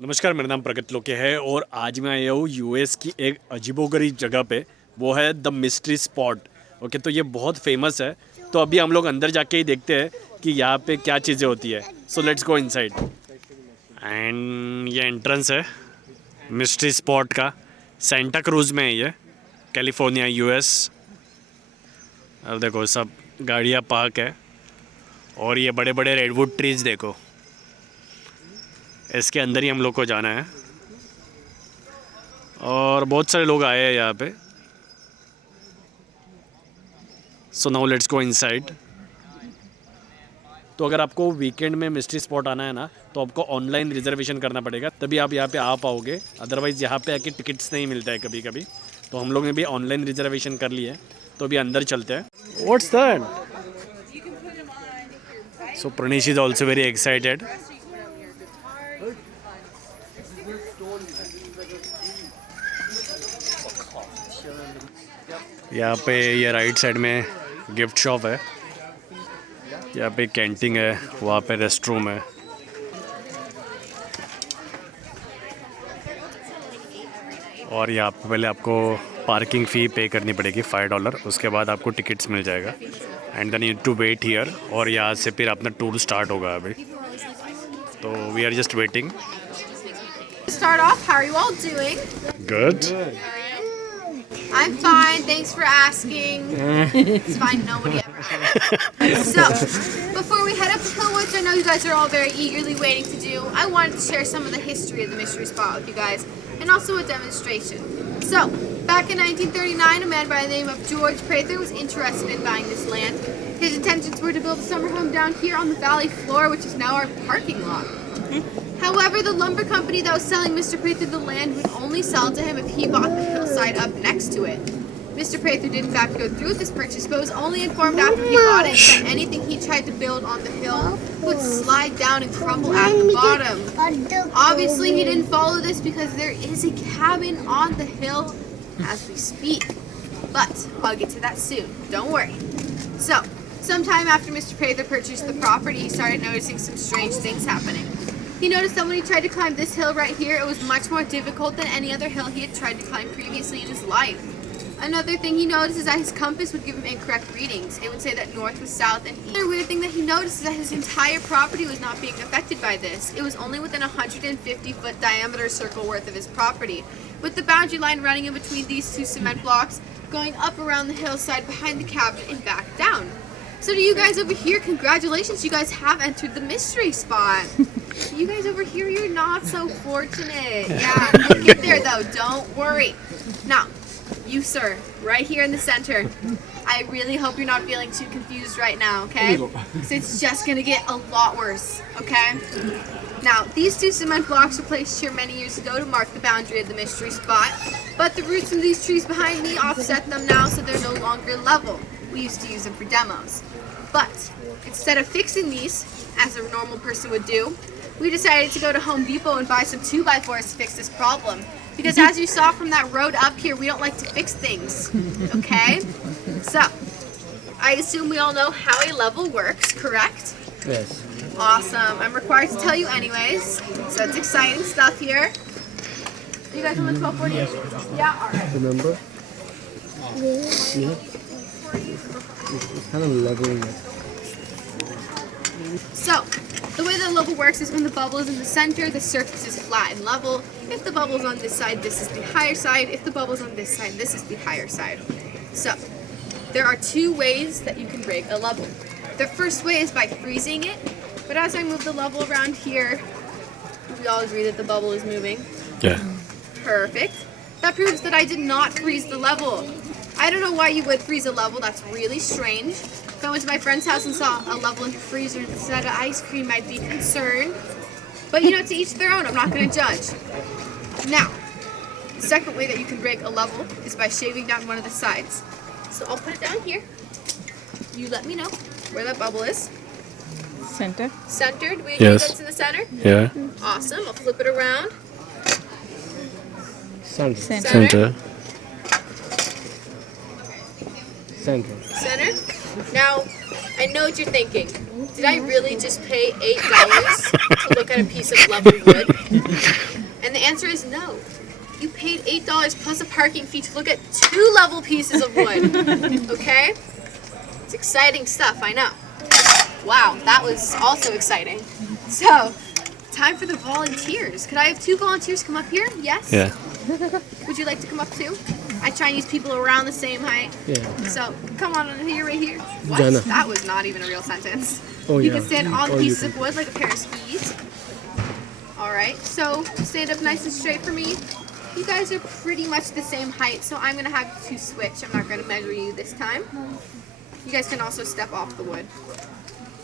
नमस्कार, मेरा नाम प्रगत लोके है और आज मैं आया हूँ यूएस की एक अजीबोगरीब जगह पे। वो है द मिस्ट्री स्पॉट। ओके, तो ये बहुत फेमस है। तो अभी हम लोग अंदर जाके ही देखते हैं कि यहाँ पे क्या चीज़ें होती है। So let's go inside. And ये एंट्रेंस है मिस्ट्री स्पॉट का। सेंटा क्रूज में है ये, कैलिफोर्निया यूएस। अब देखो सब गाड़ियाँ पार्क है और ये बड़े बड़े रेडवुड ट्रीज देखो। इसके अंदर ही हम लोग को जाना है और बहुत सारे लोग आए हैं यहाँ पे। So now let's go inside. तो अगर आपको वीकेंड में मिस्ट्री स्पॉट आना है ना, तो आपको ऑनलाइन रिजर्वेशन करना पड़ेगा, तभी आप यहाँ पे आ पाओगे। अदरवाइज़ यहाँ पे आके टिकट्स नहीं मिलता है कभी कभी। तो हम लोग ने भी ऑनलाइन रिजर्वेशन कर ली है, तो अभी अंदर चलते हैं। What's that? So Pranish is also very excited. यहाँ पे ये राइट साइड में गिफ्ट शॉप है, यहाँ पे कैंटीन है, वहाँ पे रेस्ट रूम है। और यहाँ पे पहले आपको पार्किंग फ़ी पे करनी पड़ेगी $5। उसके बाद आपको टिकट्स मिल जाएगा। And then need to wait here. और यहाँ से फिर अपना टूर स्टार्ट होगा अभी। तो we are just waiting. Start off, how are you all doing? Good. I'm fine, thanks for asking. It's fine, nobody ever. So, before we head up the hill, which I know you guys are all very eagerly waiting to do, I wanted to share some of the history of the mystery spot with you guys, and also a demonstration. So, back in 1939, a man by the name of George Prather was interested in buying this land. His intentions were to build a summer home down here on the valley floor, which is now our parking lot. However, the lumber company that was selling Mr. Prather the land would only sell to him if he bought the hillside up next to it. Mr. Prather did in fact go through with this purchase, but was only informed after he bought it that anything he tried to build on the hill would slide down and crumble at the bottom. Obviously, he didn't follow this because there is a cabin on the hill as we speak. But I'll get to that soon, don't worry. So, sometime after Mr. Prather purchased the property, he started noticing some strange things happening. He noticed that when he tried to climb this hill right here, it was much more difficult than any other hill he had tried to climb previously in his life. Another thing he noticed is that his compass would give him incorrect readings. It would say that north was south and east. Another weird thing that he noticed is that his entire property was not being affected by this. It was only within a 150-foot diameter circle worth of his property, with the boundary line running in between these two cement blocks, going up around the hillside behind the cabin and back down. So to you guys over here, congratulations, you guys have entered the mystery spot. You guys over here, you're not so fortunate. Yeah, you'll get there though, don't worry. Now, you sir, right here in the center, I really hope you're not feeling too confused right now, okay? Because it's just gonna get a lot worse, okay? Now, these two cement blocks were placed here many years ago to mark the boundary of the mystery spot, but the roots from these trees behind me offset them now so they're no longer level. We used to use them for demos. But instead of fixing these, as a normal person would do, we decided to go to Home Depot and buy some 2x4s to fix this problem. Because as you saw from that road up here, we don't like to fix things, okay? So, I assume we all know how a level works, correct? Yes. Awesome. I'm required to tell you anyways, so it's exciting stuff here. You guys want the 1240? Yeah, alright. Remember? Yeah. It's kind of leveling it. So, the way the level works is when the bubble is in the center, the surface is flat and level. If the bubble is on this side, this is the higher side. If the bubble is on this side, this is the higher side. So, there are two ways that you can break a level. The first way is by freezing it, but as I move the level around here, we all agree that the bubble is moving. Yeah. Perfect. That proves that I did not freeze the level. I don't know why you would freeze a level, that's really strange. If I went to my friend's house and saw a level in the freezer instead of ice cream, I'd be concerned. But you know, to each their own, I'm not going to judge. Now, the second way that you can break a level is by shaving down one of the sides. So I'll put it down here. You let me know where that bubble is. Center. Centered, we agree Yes. that's in the center? Yeah. Awesome, I'll flip it around. Center. Center. Center. Center. Center. Now, I know what you're thinking. Did I really just pay $8 to look at a piece of level wood? answer is no. You paid $8 plus a parking fee to look at 2 level pieces of wood. Okay? It's exciting stuff, I know. Wow, that was also exciting. So, time for the volunteers. Could I have 2 volunteers come up here? Yes? Yeah. Would you like to come up too? I try and use people around the same height. Yeah. So, come on in here, right here. What? Jana. That was not even a real sentence. Oh, You yeah. can stand on Or you pieces can- of wood like a pair of skis. Alright, so stand up nice and straight for me. You guys are pretty much the same height, so I'm going to have you 2 switch. I'm not going to measure you this time. You guys can also step off the wood.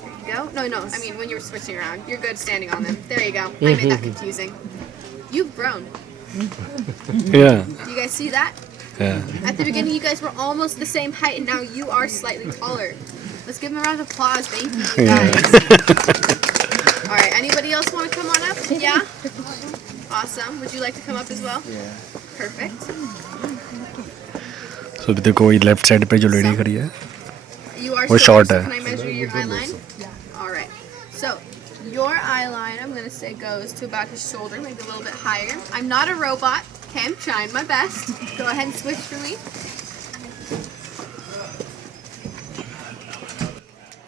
There you go. No, I mean when you're switching around. You're good standing on them. There you go. I made that confusing. You've grown. Yeah. You guys see that? Yeah. At the beginning, you guys were almost the same height, and now you are slightly taller. Let's give them a round of applause. Thank you, you guys. All right, anybody else want to come on up? Yeah? Awesome. Would you like to come up as well? Yeah. Perfect. So अभी देखो ये left side पे जो lady खड़ी है You are वो short, short so है. can I measure your eye line? All right. So, your eye line, I'm going to say, goes to about his shoulder, maybe a little bit higher. I'm not a robot. Okay, I'm trying my best. Go ahead and switch for me.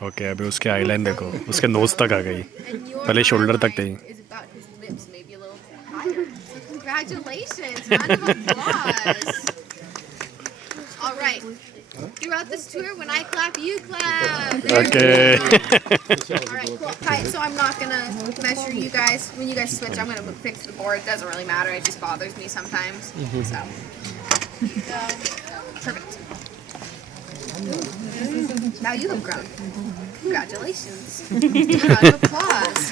Okay अभी उसके आईलाइन देखो उसके knows तक आ गई And your पहले shoulder eye तक line थी. is about his lips, maybe a little bit higher. So congratulations. Round of applause. All right. Throughout this tour, when I clap, you clap. There we Okay. go. All right, cool. Right, so I'm not going to measure you guys. When you guys switch, I'm going to fix the board. It doesn't really matter. It just bothers me sometimes. So, perfect. Now you have grown. Congratulations. Round of applause.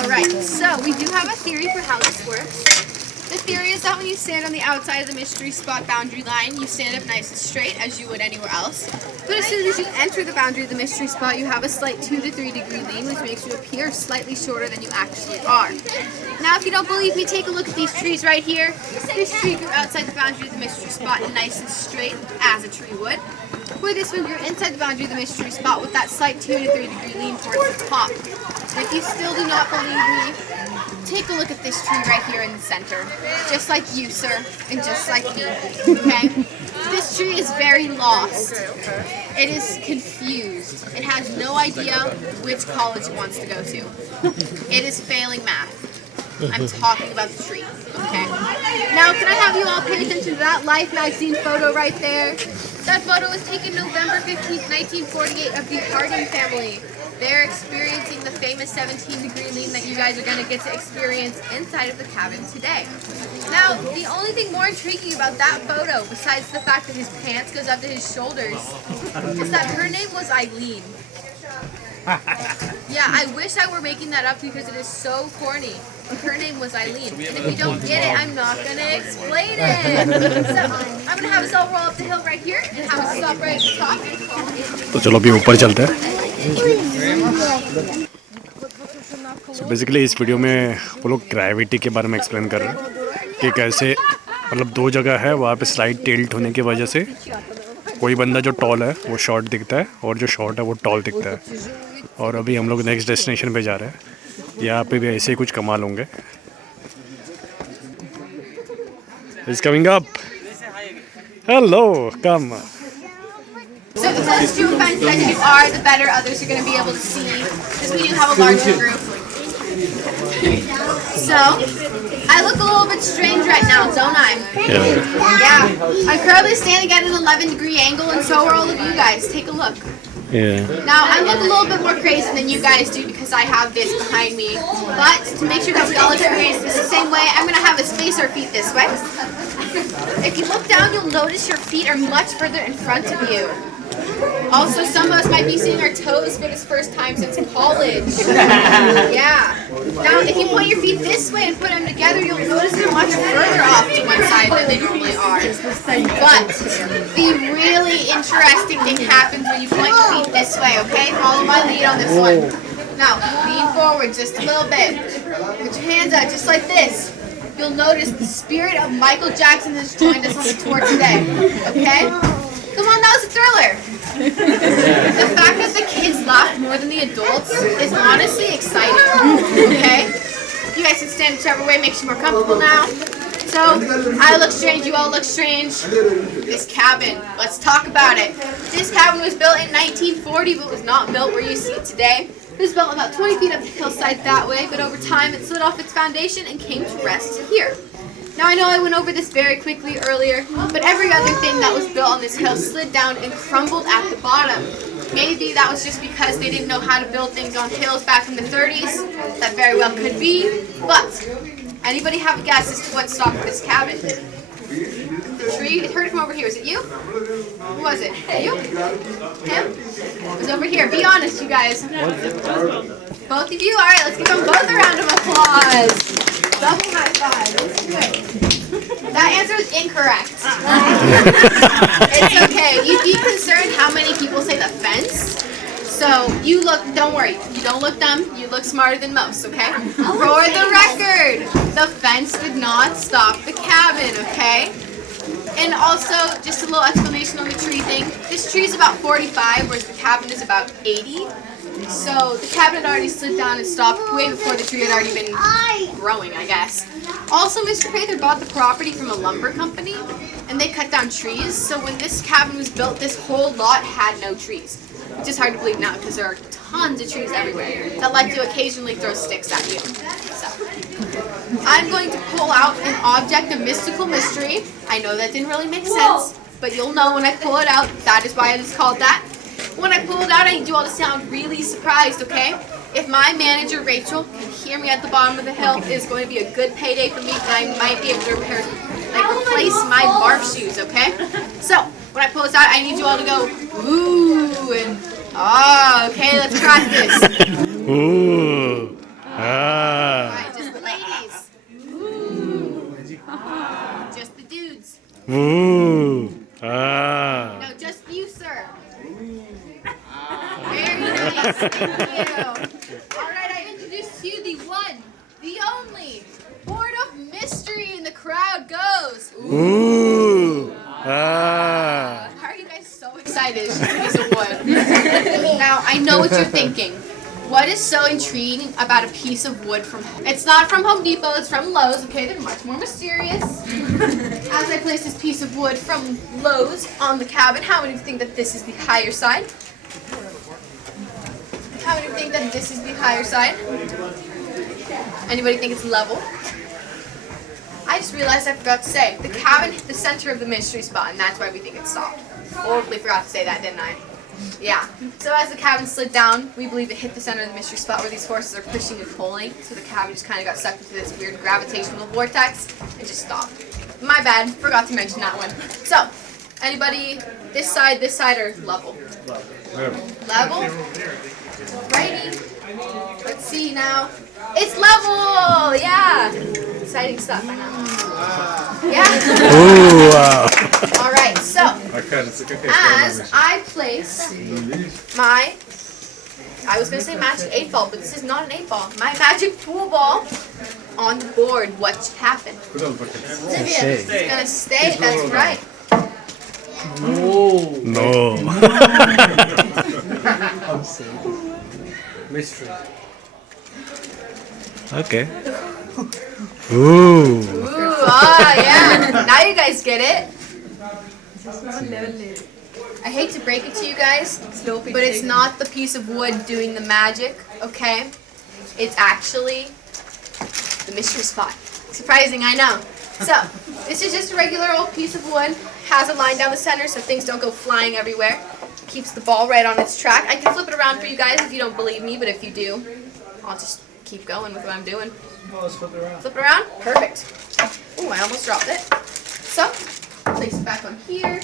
All right, so we do have a theory for how this works. The theory is that when you stand on the outside of the mystery spot boundary line, you stand up nice and straight as you would anywhere else. But as soon as you enter the boundary of the mystery spot, you have a slight 2 to 3 degree lean, which makes you appear slightly shorter than you actually are. Now, if you don't believe me, take a look at these trees right here. This tree grew outside the boundary of the mystery spot nice and straight, as a tree would. For this one, you're inside the boundary of the mystery spot with that slight 2 to 3 degree lean towards the top. And if you still do not believe me, take a look at this tree right here in the center. Just like you, sir, and just like me, okay? This tree is very lost. It is confused. It has no idea which college it wants to go to. It is failing math. I'm talking about the tree, okay? Now, can I have you all pay attention to that Life magazine photo right there? That photo was taken November 15th, 1948 of the Harding family. They're experiencing the famous 17-degree lean that you guys are going to get to experience inside of the cabin today. Now, the only thing more intriguing about that photo, besides the fact that his pants goes up to his shoulders, is that her name was Eileen. Yeah, I wish I were making that up because it is so corny. Her name was Eileen. And if you don't get it, I'm not going to explain it. So, I'm going to have us all roll up the hill right here and have us stop right at the top. तो चलो अभी ऊपर चलते हैं. So basically इस video में वो लोग ग्रेविटी के बारे में एक्सप्लेन कर रहे हैं कि कैसे मतलब 2 जगह है वहाँ पे स्लाइड टिल्ट होने की वजह से कोई बंदा जो टॉल है वो शॉर्ट दिखता है और जो शॉर्ट है वो टॉल दिखता है. और अभी हम लोग नेक्स्ट डेस्टिनेशन पे जा रहे हैं. यहाँ पे भी ऐसे ही कुछ कमाल होंगे. It's coming up. Hello, come. So the closer to a fence that you are, the better others are going to be able to see, because we do have a larger group. So, I look a little bit strange right now, don't I? Yeah. I'm currently standing at an 11-degree angle, and so are all of you guys. Take a look. Yeah. Now, I look a little bit more crazy than you guys do because I have this behind me. But to make sure that we all experience this the same way, I'm going to have us face our feet this way. If you look down, you'll notice your feet are much further in front of you. Also, some of us might be seeing our toes for this first time since college. Yeah. Now, if you point your feet this way and put them together, you'll notice they're much further off to one side than they normally are. But the really interesting thing happens when you point your feet this way, okay? Follow my lead on this one. Now, lean forward just a little bit. Put your hands out just like this. You'll notice the spirit of Michael Jackson has joined us on the tour today, okay? Come on, that was a thriller. The fact that the kids laughed more than the adults is honestly exciting, okay? You guys can stand whichever way makes you more comfortable now. So, I look strange, you all look strange. This cabin, let's talk about it. This cabin was built in 1940, but was not built where you see it today. It was built about 20 feet up the hillside that way, but over time it slid off its foundation and came to rest here. Now I know I went over this very quickly earlier, but every other thing that was built on this hill slid down and crumbled at the bottom. Maybe that was just because they didn't know how to build things on hills back in the 30s. That very well could be, but anybody have a guess as to what stopped this cabin? The tree? It heard it from over here. Was it you? Who was it? You? Him? It was over here. Be honest, you guys. Both of you? Alright, let's give them both a round of applause. Double high five. Let's do it. That answer is incorrect. It's okay. You'd be concerned how many people say the fence. So you look, don't worry, you don't look dumb, you look smarter than most, okay? For the record, the fence did not stop the cabin, okay? And also, just a little explanation on the tree thing. This tree is about 45, whereas the cabin is about 80. So the cabin had already slid down and stopped way before the tree had already been growing, I guess. Also, Mr. Prather bought the property from a lumber company, and they cut down trees. So when this cabin was built, this whole lot had no trees. Which is hard to believe now because there are tons of trees everywhere that like to occasionally throw sticks at you. So, I'm going to pull out an object of mystical mystery. I know that didn't really make sense, but you'll know when I pull it out. That is why it is called that. When I pull it out, I need you all to sound really surprised, okay? If my manager, Rachel, can hear me at the bottom of the hill, it is going to be a good payday for me, and I might be able to replace my barf shoes, okay? So, when I pull this out, I need you all to go, ooh, and ah, okay, let's practice. Ooh. Ah. Alright, just the ladies. Ooh. Just the dudes. Ooh. Ah. No, just you, sir. Very nice. Thank you. Alright, I introduce to you the one, the only, Board of Mystery, and the crowd goes. Ooh. Ah. Why are you guys so excited? It's just a piece of wood. Now, I know what you're thinking. What is so intriguing about a piece of wood from home? It's not from Home Depot, it's from Lowe's, okay? They're much more mysterious. As I place this piece of wood from Lowe's on the cabin, how many of you think that this is the higher side? How many of you think that this is the higher side? Anybody think it's level? I just realized I forgot to say, the cabin hit the center of the mystery spot, and that's why we think it stopped. Horribly forgot to say that, didn't I? Yeah. So as the cabin slid down, we believe it hit the center of the mystery spot where these forces are pushing and pulling, so the cabin just kind of got sucked into this weird gravitational vortex and just stopped. My bad, forgot to mention that one. So, anybody, this side, or level? Level? Righty. Let's see now. It's level! Yeah! Exciting stuff, I know. Yeah? Ooh, wow. Alright, so, as I place my, I was going to say magic 8-ball, but this is not an 8-ball. My magic pool ball on the board. What should happen? Olivia, it's going to stay, that's right. No. Mystery. Okay. Ooh. Ooh, ah, yeah. Now you guys get it. I hate to break it to you guys, but it's not the piece of wood doing the magic, okay? It's actually the mystery spot. Surprising, I know. So, this is just a regular old piece of wood. Has a line down the center so things don't go flying everywhere. Keeps the ball right on its track. I can flip it around for you guys if you don't believe me, but if you do, I'll just keep going with what I'm doing. Flip it around. Flip it around? Perfect. Ooh, I almost dropped it. So, place it back on here.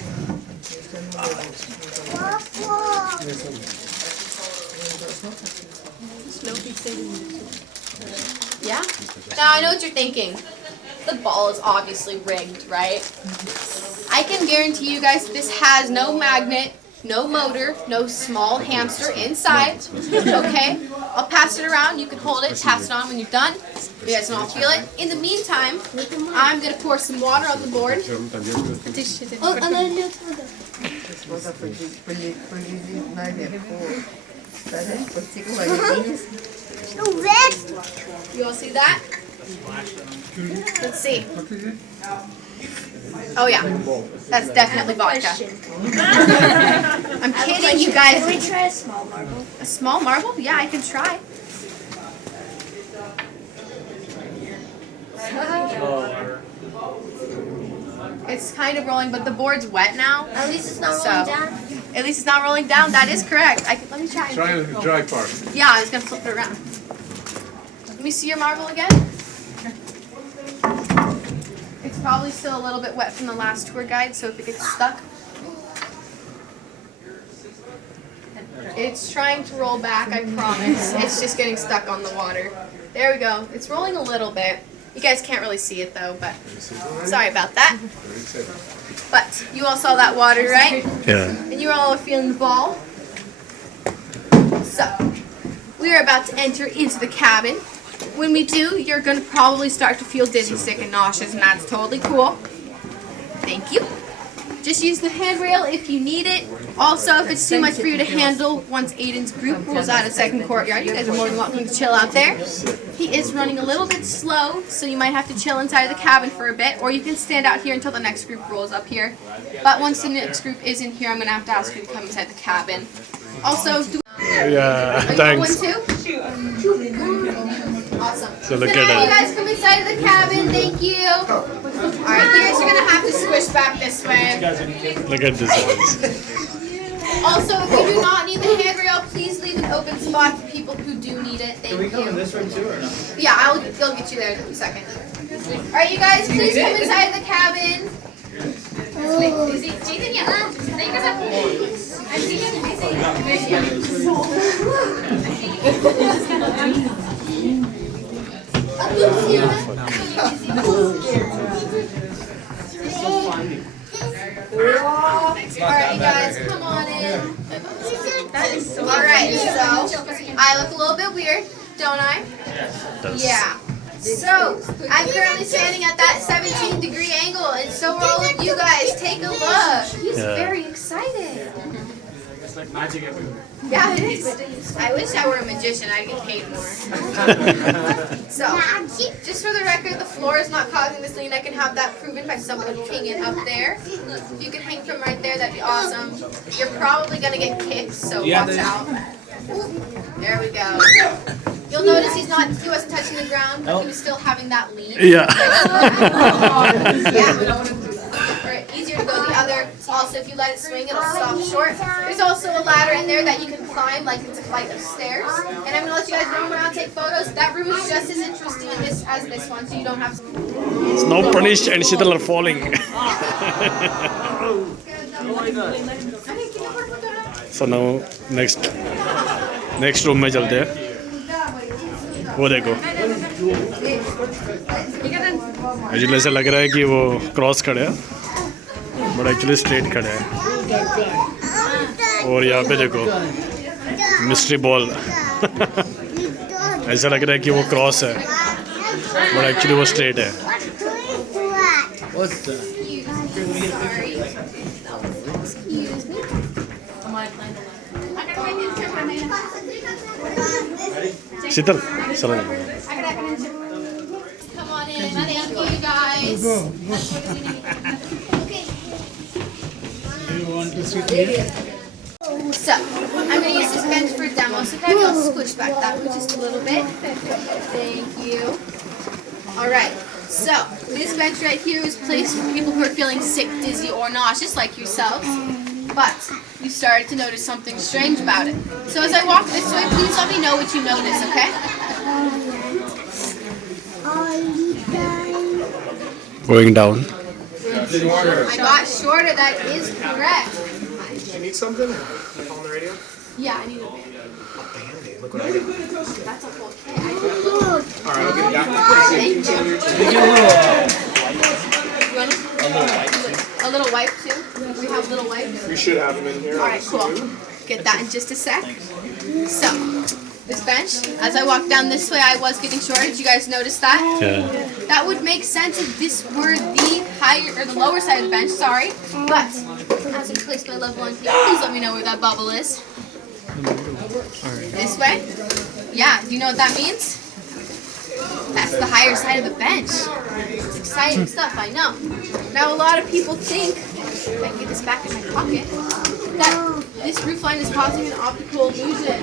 Yeah? Now I know what you're thinking. The ball is obviously rigged, right? I can guarantee you guys this has no magnet, no motor, no small hamster inside. Okay? I'll pass it around. You can hold it, pass it on when you're done. You guys can all feel it. In the meantime, I'm going to pour some water on the board. You all see that? Let's see. Oh yeah, that's definitely vodka. I'm kidding, you guys. Can we try a small marble? A small marble? Yeah, I can try. It's kind of rolling, but the board's wet now. At least it's not So- rolling down. At least it's not rolling down. That is correct. Let me try. Try the dry part. Yeah, I was gonna flip it around. Let me see your marble again. It's probably still a little bit wet from the last tour guide, so if it gets stuck. It's trying to roll back, I promise. It's just getting stuck on the water. There we go. It's rolling a little bit. You guys can't really see it though, but sorry about that. But you all saw that water, right? Yeah. And you all are feeling the ball. So, we are about to enter into the cabin. When we do, you're going to probably start to feel dizzy, sick, and nauseous, and that's totally cool. Thank you. Just use the handrail if you need it. Also, if it's too much for you to handle, once Aiden's group rolls out of second courtyard, you guys are more than welcome to chill out there. He is running a little bit slow, so you might have to chill inside the cabin for a bit, or you can stand out here until the next group rolls up here. But once the next group is in here, I'm going to have to ask you to come inside the cabin. Also, Yeah, are you thanks. going too? Awesome. So look now at you it. guys come inside of the cabin. Thank you. Alright, you guys are going to have to squish back this way. Look at this guys. Also, if you do not need the handrail, please leave an open spot for people who do need it. Thank you. Can we come in this room too or no? Yeah, I'll get you there in a second. Alright, you guys, please come inside of the cabin. Alright, you guys, come on in. Alright, so I look a little bit weird, don't I? Yeah. So, I'm currently standing at that 17-degree angle, and so are all of you guys. Take a look. He's Yeah. very excited. It's like magic everywhere. Yeah, it is. I wish I were a magician. I'd get paid more. So, just for the record, the floor is not causing this lean. I can have that proven by someone hanging up there. If you could hang from right there, that'd be awesome. You're probably going to get kicked, so watch out. There we go. You'll notice he wasn't touching the ground, but he was still having that lean. Yeah. Yeah. Or easier to go the other. Also, if you let it swing, it'll stop short. There's also a ladder in there that you can climb, like it's a flight of stairs. And I'm gonna let you guys roam around, take photos. That room is just as interesting in this as this one, so you don't have to. It's now punished and Sheetal are falling. So now next room में चलते हैं. वो देखो. Actually ऐसा लग रहा है कि वो क्रॉस खड़े हैं, बट एक्चुअली स्ट्रेट खड़े हैं. और यहाँ पे देखो मिस्ट्री बॉल. ऐसा लग रहा है कि वो क्रॉस है, बट एक्चुअली वो स्ट्रेट है. What's the? शीतल चलो. Come on in. Thank you, guys. So, I'm going to use this bench for a demo, so maybe I'll squish back that one just a little bit. Thank you. Alright, so this bench right here is placed for people who are feeling sick, dizzy, or nauseous like yourselves. But you started to notice something strange about it. So as I walk this way, please let me know what you notice, okay? Going down. I got shorter, that is correct. You need something? On the radio? Yeah, I need a band. Band-aid. Look what I got. That's a whole kit. Alright, I'll get that. Thank you. You want a little wipe too? We have little wipes. We should have them in here. Alright, cool. Get that in just a sec. So, this bench, as I walk down this way, I was getting shorter. Did you guys notice that? Yeah. That would make sense if this were the higher or the lower side of the bench, sorry. But as I place my level on here, please let me know where that bubble is. This way? Yeah, do you know what that means? That's the higher side of the bench. It's exciting stuff, I know. Now, a lot of people think, if I can get this back in my pocket, that this roof line is causing an optical illusion.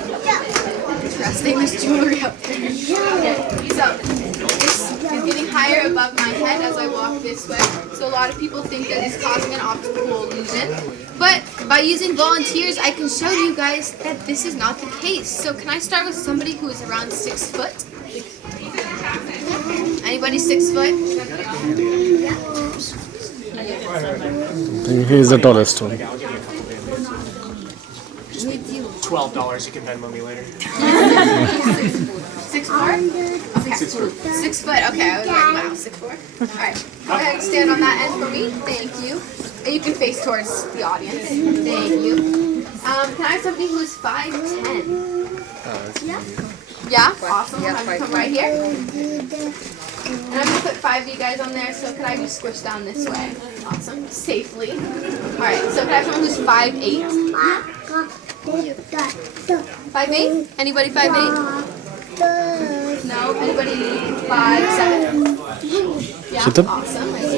Interesting, there's jewelry up there. Okay, so this is getting higher above my head as I walk this way. So a lot of people think that it's causing an optical illusion. But by using volunteers, I can show you guys that this is not the case. So can I start with somebody who is around 6 foot? Anybody 6 foot? He's the tallest one. $12. You can Venmo me later. 6'4"? Okay. 6 foot. 6 foot. Okay, I was like, wow, 6'4". All right. Go ahead and stand on that end for me. Thank you. And you can face towards the audience. Thank you. Can I have somebody who is 5'10"? Yeah? Awesome. I'm going to come right here. And I'm going to put 5 of you guys on there, so can I just squish down this way? Awesome. Safely. Alright, so can I have someone who's 5'8"? 5'8"? Anybody 5'8"? No? Anybody 5'7"? Yeah? Awesome. Right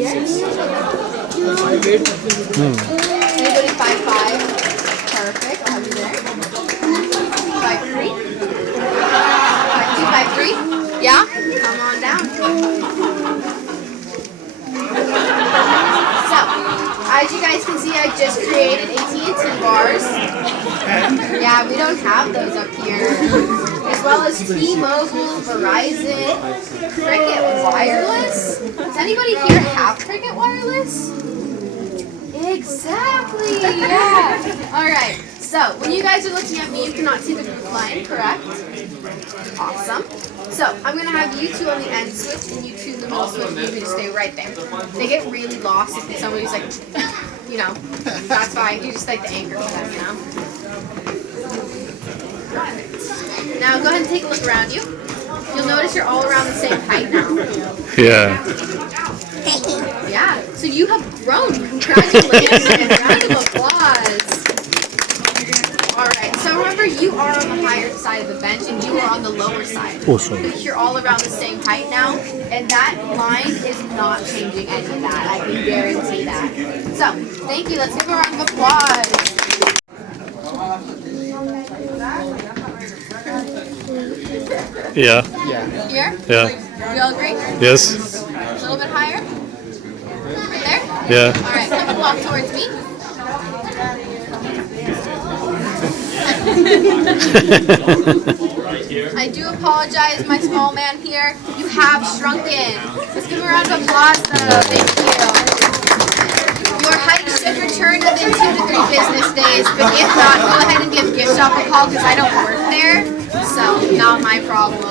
here. Anybody 5'5"? Perfect. I'll have you there. 5'3"? 5'2", 5'3"? Yeah? Come on down. So, as you guys can see, I just created AT&T bars. Yeah, we don't have those up here. As well as T-Mobile, Verizon, Cricket Wireless. Does anybody here have Cricket Wireless? Exactly, yeah. Alright, so when you guys are looking at me, you cannot see the roof line, correct? Awesome. So I'm going to have you two on the end switch and you two in the middle switch, and you can just stay right there. They get really lost if somebody's like, you know, that's fine. You're just like the anchor for them, you know? Now go ahead and take a look around you. You'll notice you're all around the same height now. Yeah. Yeah, so you have grown. Congratulations. Round of applause. Alright, so remember you are on the higher side of the bench and you are on the lower side. Awesome. But you're all around the same height now, and that line is not changing any of that. I can guarantee that. So, thank you. Let's give a round of applause. Yeah. Here? Yeah. We all agree? Yes. A little bit higher? Right there? Yeah. Alright, come and walk towards me. I do apologize, my small man here. You have shrunken. Let's give him a round of applause though. Thank you. Your height should return within 2 to 3 business days, but if not, go ahead and give gift shop a call because I don't work there, so not my problem.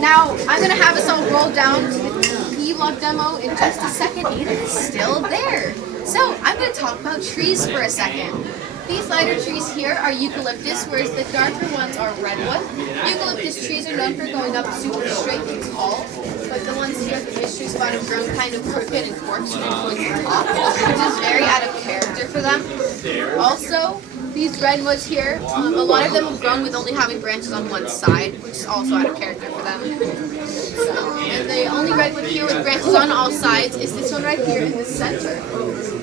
Now, I'm going to have us all roll down to the E-Block demo in just a second, and it's still there. So, I'm going to talk about trees for a second. These lighter trees here are eucalyptus, whereas the darker ones are redwood. Eucalyptus trees are known for going up super straight and tall, but the ones here at the mystery spot have grown kind of crooked and forked and going to the top, which is very out of character for them. Also, these redwoods here, a lot of them have grown with only having branches on one side, which is also out of character for them. And the only redwood here with branches on all sides is this one right here in the center.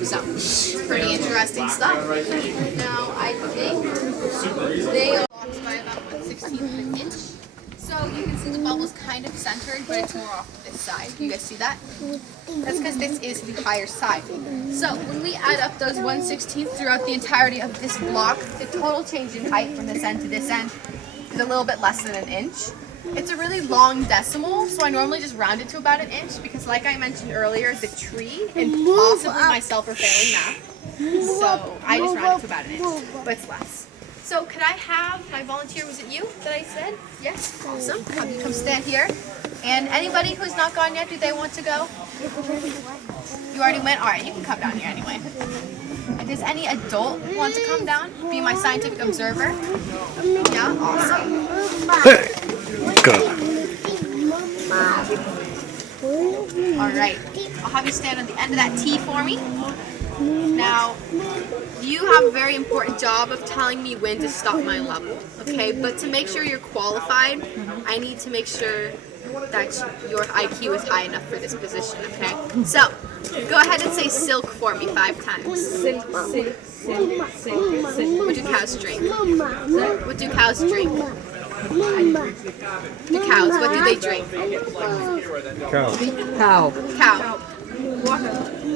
So, pretty interesting stuff. Now, I think they are blocked by about 1/16 of an inch. So you can see the bubble's kind of centered, but it's more off to this side. You guys see that? That's because this is the higher side. So when we add up those 1/16 throughout the entirety of this block, the total change in height from this end to this end is a little bit less than an inch. It's a really long decimal, so I normally just round it to about an inch because like I mentioned earlier, the tree and possibly myself are failing math. So I just round it to about an inch, but it's less. So could I have my volunteer, was it you that I said? Yes, awesome. Have you come stand here. And anybody who's not gone yet, do they want to go? You already went? All right, you can come down here anyway. Does any adult want to come down? Be my scientific observer? Yeah, awesome. Hey. Go. All right, I'll have you stand on the end of that T for me. Now, you have a very important job of telling me when to stop my level, okay? But to make sure you're qualified, I need to make sure that your IQ is high enough for this position, okay? So, go ahead and say silk for me 5 times. Silk, silk, silk, silk, silk. What do cows drink? What do cows drink? The cows, what do they drink? Cow. Cow.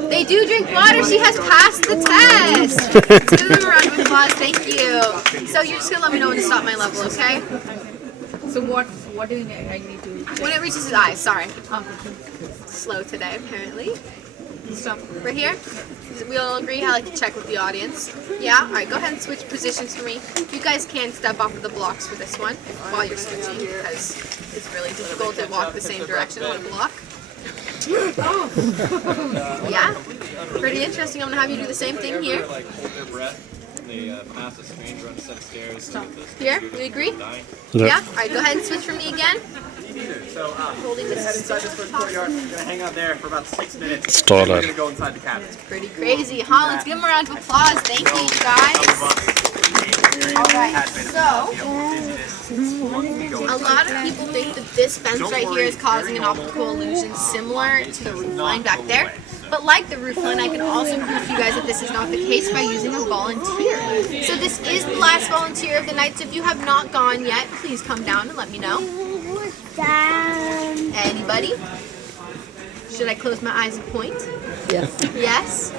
They do drink water. She has passed the test. Let's give them a round of applause. Thank you. So you're just gonna let me know when to stop my level, okay? So what do you need? I need to When it reaches his eyes. Sorry. Slow today, apparently. stop. Right here. We all agree. I like to check with the audience. Yeah. All right. Go ahead and switch positions for me. You guys can step off of the blocks for this one while you're switching because it's really difficult to walk the same direction on a block. Yeah, pretty interesting. I'm gonna have you do the same thing here. Like hold their breath and they pass a strange run a set of stairs. Here, we agree? Yeah. All right, go ahead and switch for me again. So, Holding this head inside this first courtyard. We're gonna hang out there for about 6 minutes. Stall Then we're it. gonna go inside the cabin. pretty crazy, huh? Let's give them a round of applause. Thank you, you guys. All right, so a lot of people think that this fence right here is causing an optical illusion similar to the roof line back there. But like the roof line, I can also prove to you guys that this is not the case by using a volunteer. So this is the last volunteer of the night. So if you have not gone yet, please come down and let me know. Anybody? Should I close my eyes and point? Yes. Yes?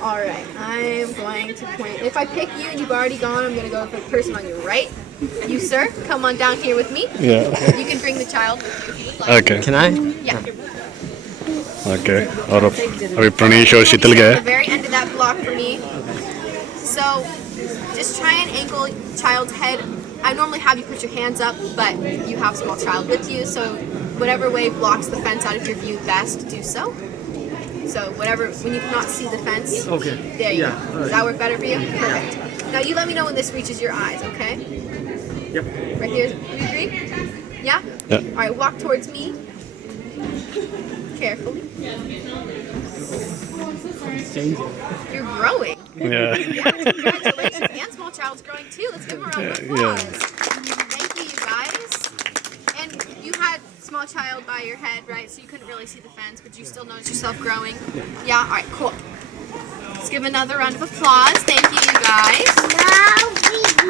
Alright, I'm going to point. If I pick you and you've already gone, I'm going to go for the person on your right. You, sir, come on down here with me. Yeah. You can bring the child with you if you would like. Okay. Can I? Yeah. Okay. और अभी प्रणीश और शीतल At गए. the very end of that block for me. So, just try and angle child's head. I normally have you put your hands up, but you have small child with you, so whatever way blocks the fence out of your view best, do so. So whatever, when you cannot see the fence, Okay. there you Yeah, go. Does that work better for you? Perfect. Now you let me know when this reaches your eyes, okay? Yep. Right here, you agree? Yeah? Yeah. All right, walk towards me. Carefully. You're growing. Yeah. Yeah, congratulations. And small child's growing too. Let's give him a round of applause. Thank you, you guys. And you had small child by your head, right? So you couldn't really see the fence, but you still noticed yourself growing. Yeah, all right, cool. Let's give another round of applause. Thank you, you guys.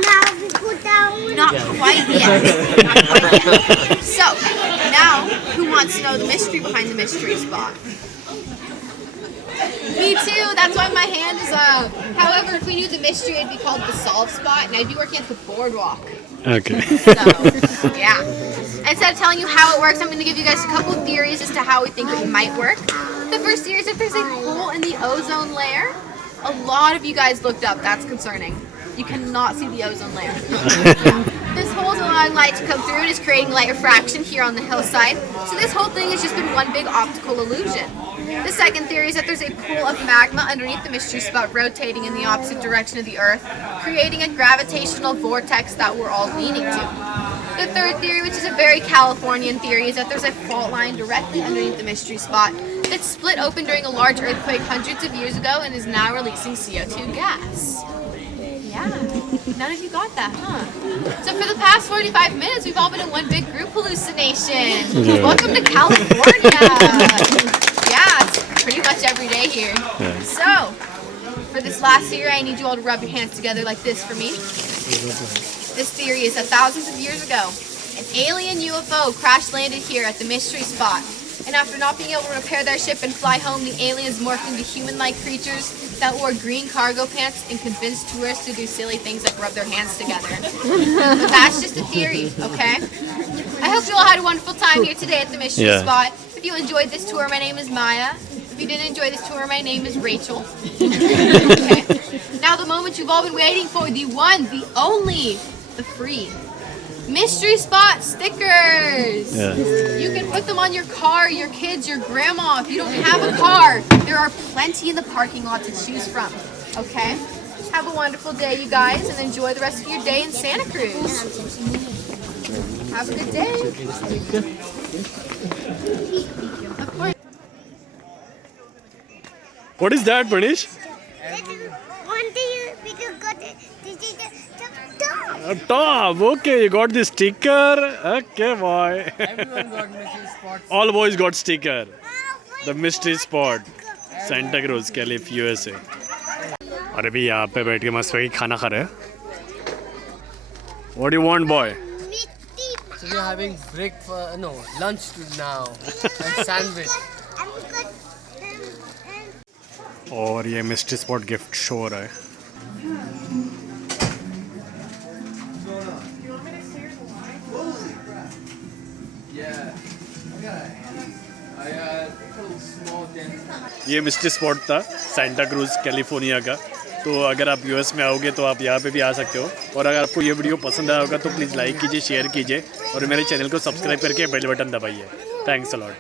Now we put down. Not quite yet. Not quite yet. So, now, who wants to know the mystery behind the mystery spot? Me too, that's why my hand is up. However, if we knew the mystery, it'd be called the solve spot, and I'd be working at the boardwalk. Okay. So, yeah. Instead of telling you how it works, I'm going to give you guys a couple of theories as to how we think it might work. The first theory is if there's a hole in the ozone layer. A lot of you guys looked up. That's concerning. You cannot see the ozone layer. This hole is allowing light to come through and is creating light refraction here on the hillside. So this whole thing has just been one big optical illusion. The second theory is that there's a pool of magma underneath the mystery spot rotating in the opposite direction of the Earth, creating a gravitational vortex that we're all leaning to. The third theory, which is a very Californian theory, is that there's a fault line directly underneath the mystery spot that split open during a large earthquake hundreds of years ago and is now releasing CO2 gas. Yeah, none of you got that, huh? So for the past 45 minutes, we've all been in one big group hallucination. Welcome to California. Yeah, it's pretty much every day here. So, for this last theory, I need you all to rub your hands together like this for me. This theory is that thousands of years ago, an alien UFO crash landed here at the mystery spot. And after not being able to repair their ship and fly home, the aliens morphed into human-like creatures that wore green cargo pants and convinced tourists to do silly things like rub their hands together. But that's just a theory, okay? I hope you all had a wonderful time here today at the mystery spot. If you enjoyed this tour, my name is Maya. If you didn't enjoy this tour, my name is Rachel. Okay. Now the moment you've all been waiting for, the one, the only, the free mystery spot stickers. You can put them on your car, your kids, your grandma. If you don't have a car, there are plenty in the parking lot to choose from. Okay? Have a wonderful day, you guys, and enjoy the rest of your day in Santa Cruz. Have a good day. Of course. What is that, Pranish? One day we could go to this is the top. A top. Okay, you got the sticker. Okay, boy. Everyone got messages. All boys got sticker. The mystery spot, Santa Cruz, California, USA. और अभी यहाँ पे बैठ के मस्त वही खाना खा रहे हैं. What do you want, boy? So we are having lunch now and sandwich. और ये मिस्ट्री स्पॉट गिफ्ट शो हो रहा है. ये मिस्ट्री स्पॉट था सेंटा क्रूज कैलिफोर्निया का. तो अगर आप यूएस में आओगे तो आप यहाँ पे भी आ सकते हो. और अगर आपको ये वीडियो पसंद आया होगा तो प्लीज़ लाइक कीजिए, शेयर कीजिए और मेरे चैनल को सब्सक्राइब करके बेल बटन दबाइए. Thanks a lot.